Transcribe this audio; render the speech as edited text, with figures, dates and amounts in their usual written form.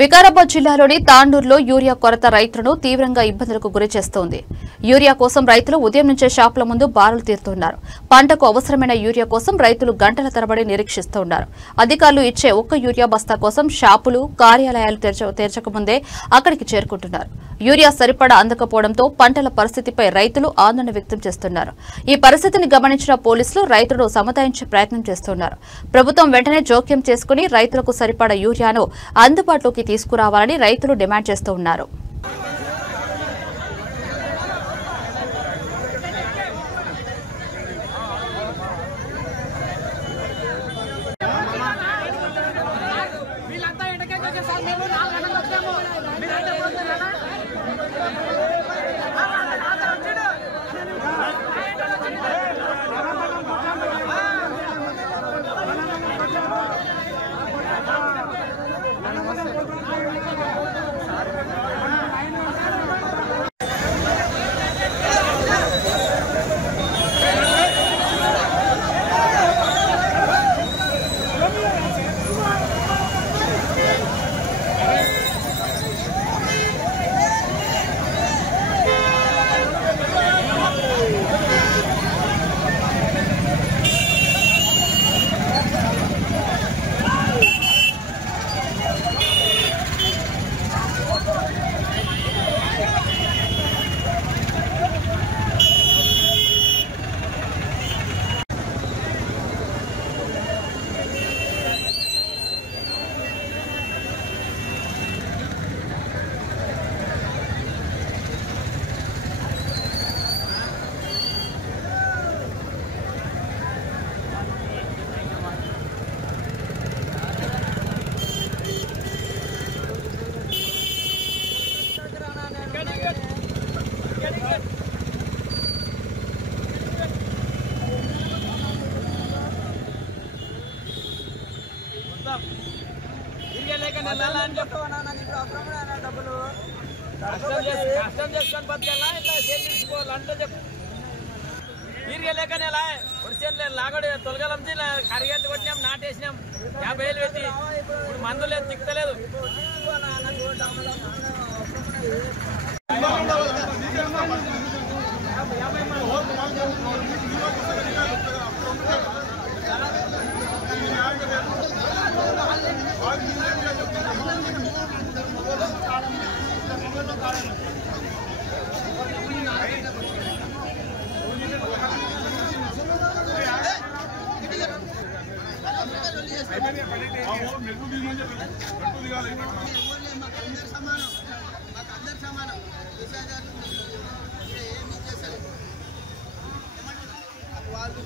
వికారాబాద్ జిల్లాలోని తాండూరులో యూరియా కొరత రైతులను తీవ్రంగా ఇబ్బందులకు గురిచేస్తోంది. యూరియా కోసం రైతులు ఉదయం నుంచే షాపుల ముందు బారులు తీరుతున్నారు. పంటకు అవసరమైన యూరియా కోసం రైతులు గంటల తరబడి నిరీక్షిస్తున్నారు. అధికారులు ఇచ్చే ఒక్క యూరియా బస్తా కోసం షాపులు, కార్యాలయాలు తెరచకముందే అక్కడికి చేరుకుంటున్నారు. యూరియా సరిపడా అందకపోవడంతో పంటల పరిస్థితిపై రైతులు ఆందోళన వ్యక్తం చేస్తున్నారు. ఈ పరిస్థితిని గమనించిన పోలీసులు రైతులను సముదాయించే ప్రయత్నం చేస్తున్నారు. ప్రభుత్వం వెంటనే జోక్యం చేసుకుని రైతులకు సరిపడా యూరియాను అందుబాటులోకి తీసుకురావాలని రైతులు డిమాండ్ చేస్తూ ఉన్నారు. కష్టం చేసుకొని బతకాలా ఇట్లా చేయించుకోవాలంటే చెప్పు లేక నెల వరిసేను లాగడు తొలగలం కరిగెత్తి కొట్టినాం, నాటేసినాం, 50,000 పెట్టి ఇప్పుడు మందు లేదు, తిక్కలేదు. వాళ్ళు